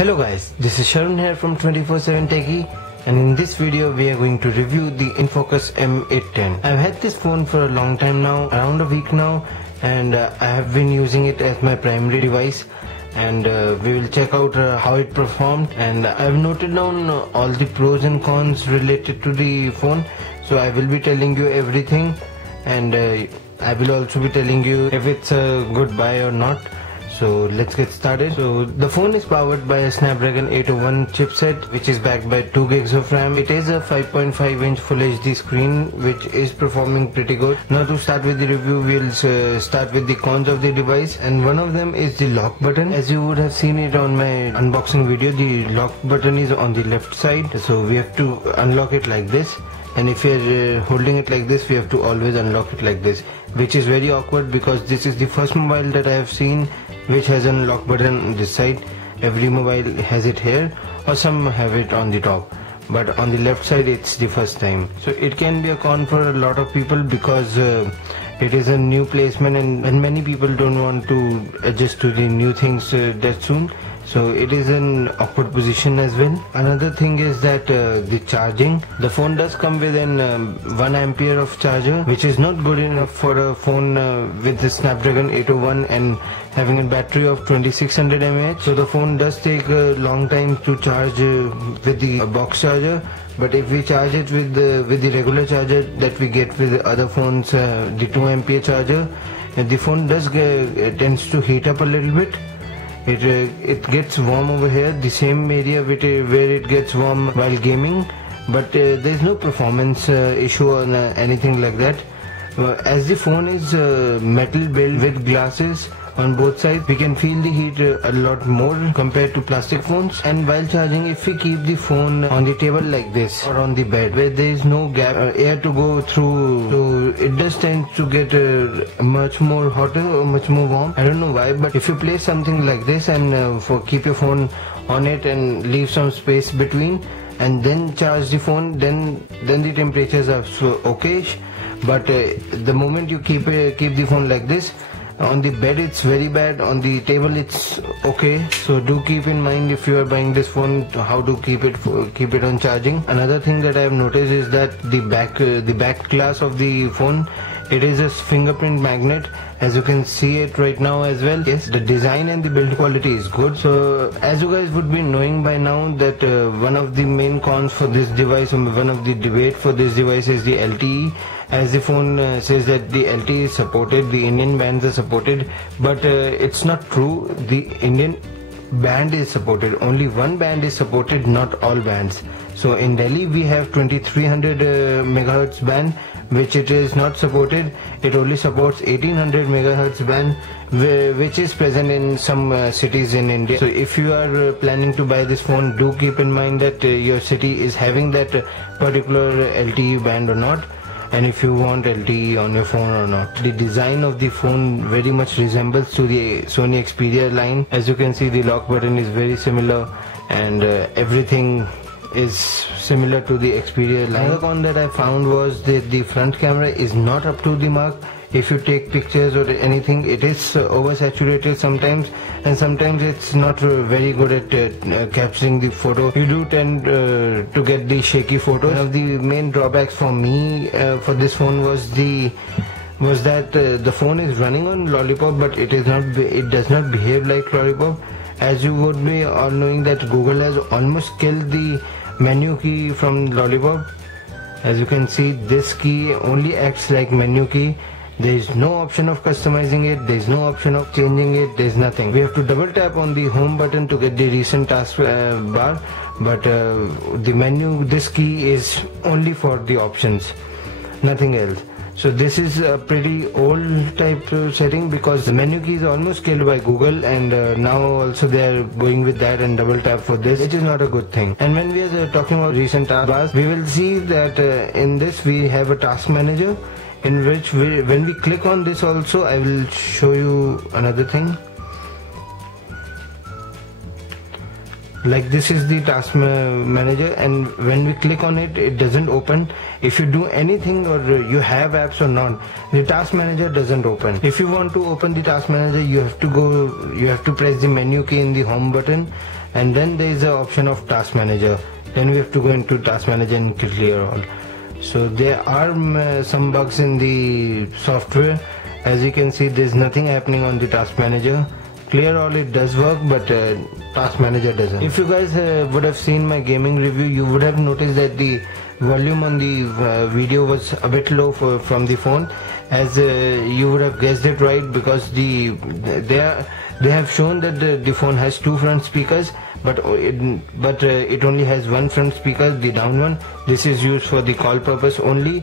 Hello guys, this is Sharon here from 24/7 Techie, and in this video we are going to review the Infocus M810. I've had this phone for a long time now, around a week now, and I have been using it as my primary device, and we will check out how it performed. And I've noted down all the pros and cons related to the phone, so I will be telling you everything, and I will also be telling you if it's a good buy or not. So let's get started. So the phone is powered by a Snapdragon 801 chipset, which is backed by 2 gigs of RAM. It is a 5.5-inch Full HD screen, which is performing pretty good. Now to start with the review, we'll start with the cons of the device, and one of them is the lock button. As you would have seen it on my unboxing video, the lock button is on the left side, so we have to unlock it like this. And if you're holding it like this, we have to always unlock it like this, which is very awkward because this is the first mobile that I have seen which has an unlock button on this side. Every mobile has it here, or some have it on the top, but on the left side it's the first time. So it can be a con for a lot of people because it is a new placement, and many people don't want to adjust to the new things that soon. So it is an awkward position as well. Another thing is that the charging. The phone does come with an 1 ampere of charger, which is not good enough for a phone with the Snapdragon 801 and having a battery of 2600 mAh. So the phone does take a long time to charge with the box charger. But if we charge it with the regular charger that we get with the other phones, the 2 ampere charger, the phone does tends to heat up a little bit. It gets warm over here, the same area where it gets warm while gaming, but there's no performance issue or anything like that. As the phone is metal built with glasses on both sides, we can feel the heat a lot more compared to plastic phones. And while charging, if we keep the phone on the table like this or on the bed where there is no gap, air to go through, so it does tend to get much more hotter or much more warm. I don't know why, but if you place something like this and keep your phone on it and leave some space between and then charge the phone, then the temperatures are so okayish. But the moment you keep the phone like this, on the bed it's very bad, on the table it's okay. So do keep in mind if you are buying this phone how to keep it on charging. Another thing that I have noticed is that the back glass of the phone, it is a fingerprint magnet, as you can see it right now as well. Yes, the design and the build quality is good. So as you guys would be knowing by now that one of the main cons for this device, or one of the debate for this device, is the LTE. As the phone says that the LTE is supported, the Indian bands are supported, but it's not true. The Indian band is supported, only one band is supported, not all bands. So in Delhi we have 2300 megahertz band, which it is not supported. It only supports 1800 megahertz band, which is present in some cities in India. So if you are planning to buy this phone, do keep in mind that your city is having that particular LTE band or not, and if you want LTE on your phone or not. The design of the phone very much resembles to the Sony Xperia line. As you can see, the lock button is very similar, and everything is similar to the Xperia line. Another con that I found was that the front camera is not up to the mark. If you take pictures or anything, it is oversaturated sometimes, and sometimes it's not very good at capturing the photo. You do tend to get the shaky photos. One of the main drawbacks for me for this phone was that the phone is running on Lollipop, but it does not behave like Lollipop. As you would be all knowing that Google has almost killed the menu key from Lollipop. As you can see, this key only acts like menu key. There is no option of customizing it, there is no option of changing it, there is nothing. We have to double tap on the home button to get the recent task bar, but the menu, this key is only for the options, nothing else. So this is a pretty old type setting because the menu key is almost killed by Google, and now also they are going with that and double tap for this, which is not a good thing. And when we are talking about recent task bars, we will see that in this we have a task manager, in which when we click on this also, I will show you another thing. Like this is the task manager, and when we click on it, it doesn't open. If you do anything or you have apps or not, the task manager doesn't open. If you want to open the task manager, you have to press the menu key in the home button, and then there is the option of task manager. Then we have to go into task manager and clear all. So there are some bugs in the software. As you can see, there's nothing happening on the task manager. Clear all, it does work, but task manager doesn't. If you guys would have seen my gaming review, you would have noticed that the volume on the video was a bit low from the phone, as you would have guessed it right, because they have shown that the phone has two front speakers, but it only has one front speaker, the down one. This is used for the call purpose only.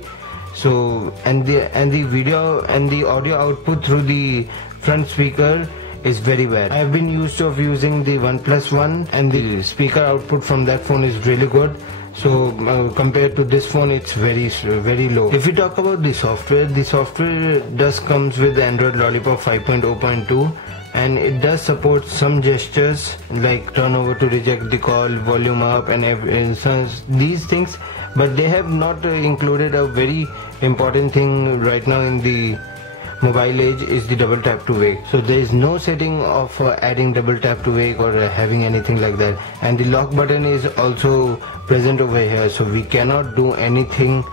So and the video and the audio output through the front speaker is very bad. I have been used to using the OnePlus One, and the speaker output from that phone is really good. So compared to this phone, it's very low. If we talk about the software does comes with Android Lollipop 5.0.2, and it does support some gestures like turn over to reject the call, volume up, and these things, but they have not included a very important thing right now in the mobile age, is the double tap to wake. So there is no setting of adding double tap to wake or having anything like that, and the lock button is also present over here, so we cannot do anything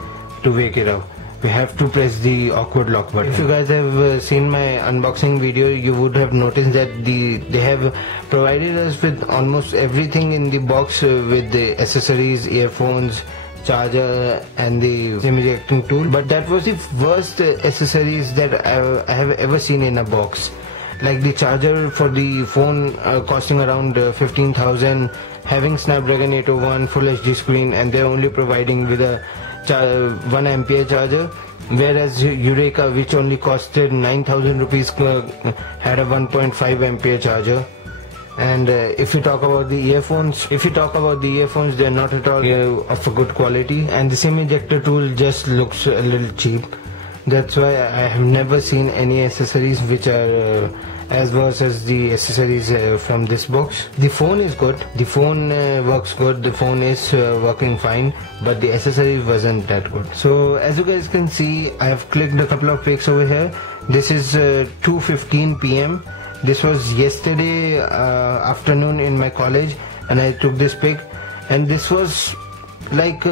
to wake it up. We have to press the awkward lock button. If you guys have seen my unboxing video, you would have noticed that they have provided us with almost everything in the box, with the accessories, earphones, charger, and the SIM ejecting tool. But that was the worst accessories that I have ever seen in a box. Like the charger for the phone costing around 15,000, having Snapdragon 801, full HD screen, and they're only providing with a 1 ampere charger, whereas Eureka, which only costed 9,000 rupees, had a 1.5 ampere charger. And if you talk about the earphones, they're not at all of a good quality, and the SIM ejector tool just looks a little cheap. That's why I have never seen any accessories which are as worse as the accessories from this box. The phone is good, the phone works good, the phone is working fine, but the accessories wasn't that good. So as you guys can see, I have clicked a couple of pics over here. This is 2:15 p.m. This was yesterday afternoon in my college, and I took this pic, and this was like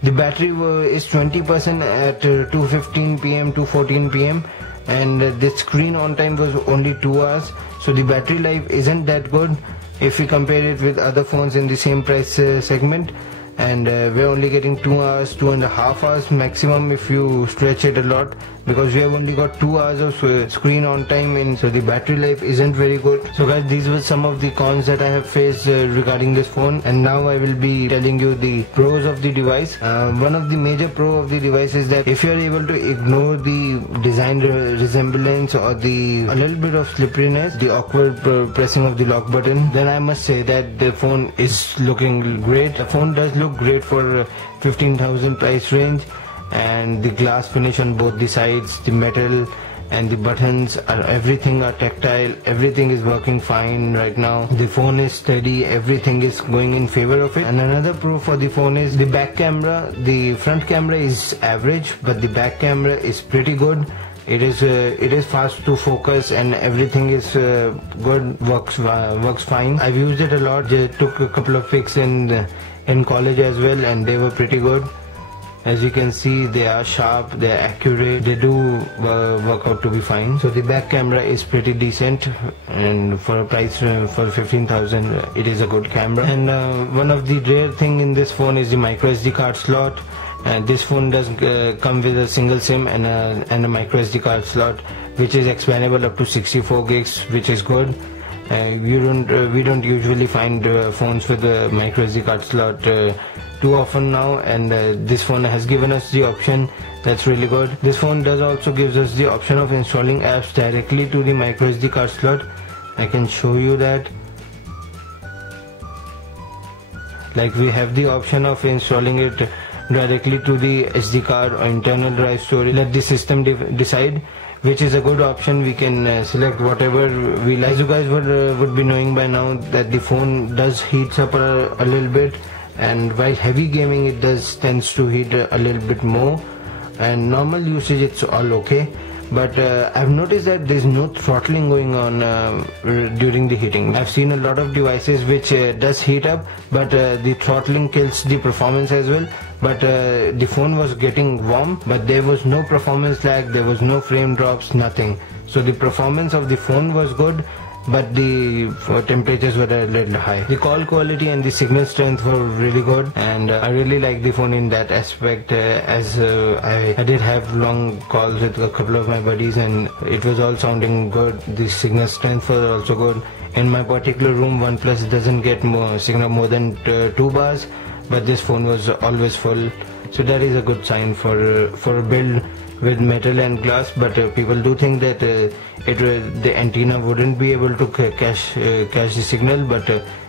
the battery is 20% at 2:15 p.m. 2:14 p.m. and the screen on time was only 2 hours, so the battery life isn't that good if we compare it with other phones in the same price segment. And we're only getting 2 hours, 2.5 hours maximum if you stretch it a lot, because we have only got 2 hours of screen on time in, so the battery life isn't very good. So guys, these were some of the cons that I have faced regarding this phone, and now I will be telling you the pros of the device. One of the major pro of the device is that if you are able to ignore the design resemblance or a little bit of slipperiness, the awkward pressing of the lock button, then I must say that the phone is looking great. The phone does look great for 15,000 price range, and the glass finish on both the sides, the metal and the buttons, everything are tactile, everything is working fine right now. The phone is steady, everything is going in favor of it. And another pro for the phone is the back camera. The front camera is average, but the back camera is pretty good. It is fast to focus, and everything is good, works fine. I've used it a lot. Just took a couple of pics in college as well, and they were pretty good. As you can see, they are sharp, they are accurate, they do work out to be fine. So the back camera is pretty decent, and for a price for 15,000, it is a good camera. And one of the rare thing in this phone is the micro SD card slot. And this phone does come with a single SIM and a micro SD card slot, which is expandable up to 64 gigs, which is good. We don't usually find phones with a micro SD card slot too often now, and this phone has given us the option. That's really good. This phone does also gives us the option of installing apps directly to the micro SD card slot. I can show you that. Like, we have the option of installing it directly to the SD card or internal drive storage. Let the system decide, which is a good option. We can select whatever we like. As you guys would be knowing by now that the phone does heats up a little bit, and while heavy gaming it tends to heat a little bit more, and normal usage it's all okay. but I've noticed that there's no throttling going on during the heating. I've seen a lot of devices which does heat up, but the throttling kills the performance as well. But the phone was getting warm, but there was no performance lag, there was no frame drops, nothing. So the performance of the phone was good, but the temperatures were a little high. The call quality and the signal strength were really good, and I really like the phone in that aspect, as I did have long calls with a couple of my buddies and it was all sounding good. The signal strength was also good. In my particular room, OnePlus doesn't get signal more than 2 bars, but this phone was always full, so that is a good sign for a build with metal and glass. But people do think that the antenna wouldn't be able to catch the signal, but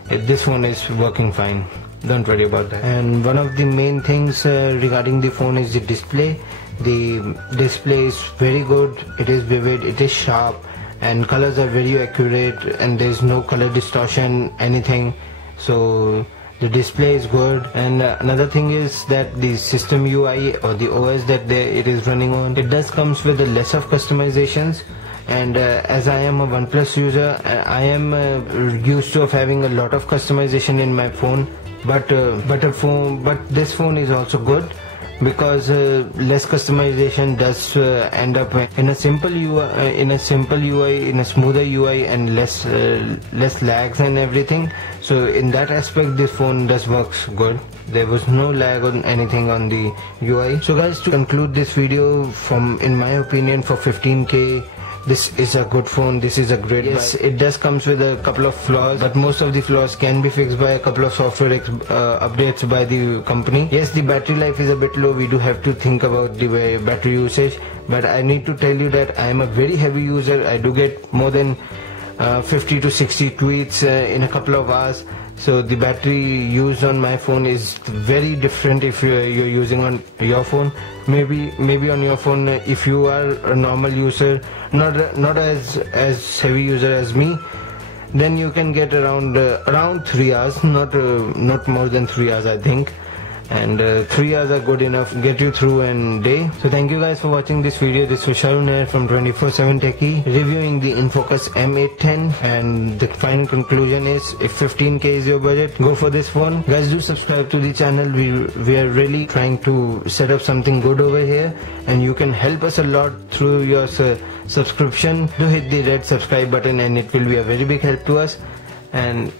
this phone is working fine, don't worry about that. And one of the main things regarding the phone is the display. The display is very good, it is vivid, it is sharp, and colors are very accurate, and there is no color distortion, anything. So the display is good. And another thing is that the system UI or the OS that it is running on, it does comes with a less of customizations. And as I am a OnePlus user, I am used to having a lot of customization in my phone. But this phone is also good, because less customization does end up in a simple UI, in a smoother UI, and less lags and everything. So in that aspect, this phone does works good. There was no lag on anything on the UI. So guys, to conclude this video, in my opinion, for 15K, this is a good phone. This is a great buy. Yes, it does comes with a couple of flaws, but most of the flaws can be fixed by a couple of software updates by the company. Yes, the battery life is a bit low. We do have to think about the battery usage, but I need to tell you that I am a very heavy user. I do get more than 50 to 60 tweets in a couple of hours. So the battery used on my phone is very different if you're using on your phone. Maybe on your phone, if you are a normal user, not as heavy user as me, then you can get around 3 hours, not more than 3 hours, I think. And 3 hours are good enough to get you through a day. So thank you guys for watching this video. This was Sharun here from 24/7 Techie, reviewing the Infocus M810, and the final conclusion is, if 15K is your budget, go for this phone. Guys, do subscribe to the channel. We are really trying to set up something good over here, and you can help us a lot through your subscription. Do hit the red subscribe button, and it will be a very big help to us. And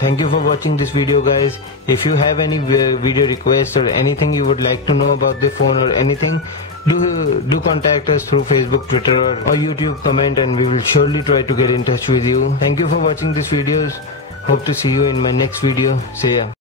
thank you for watching this video, guys. If you have any video requests or anything you would like to know about the phone or anything, do contact us through Facebook, Twitter or YouTube. Comment, and we will surely try to get in touch with you. Thank you for watching this videos. Hope to see you in my next video. See ya.